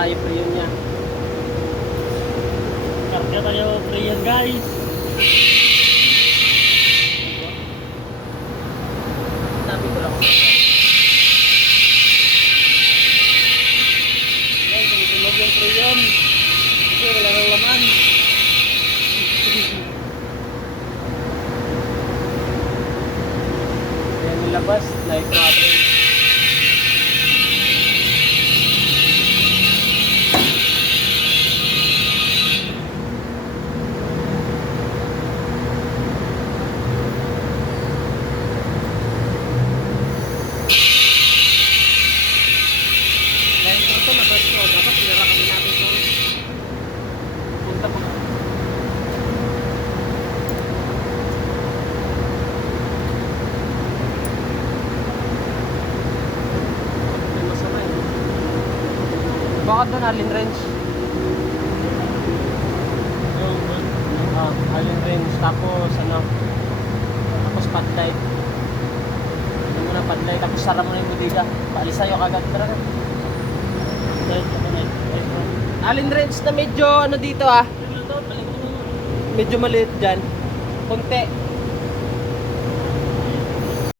tayo pre yun niya. Karga tayo pre yan guys. Sabi ko lang. Yan, tumutunog yung pre yan. Kasi wala nang laman. Ayan nilabas, live natin. Dahil ito labas ko, dapat sinara kami natin ito. Punta pa. May masama eh. Baka doon Allen Range. Allen Range. Tapos ano? Tapos padlight. Ano muna padlight. Tapos sara mo na yung budiga. Paalis sa'yo kagad. Tara na. Allen Range na medyo ano dito ah. Medyo maliit dyan. Kunti.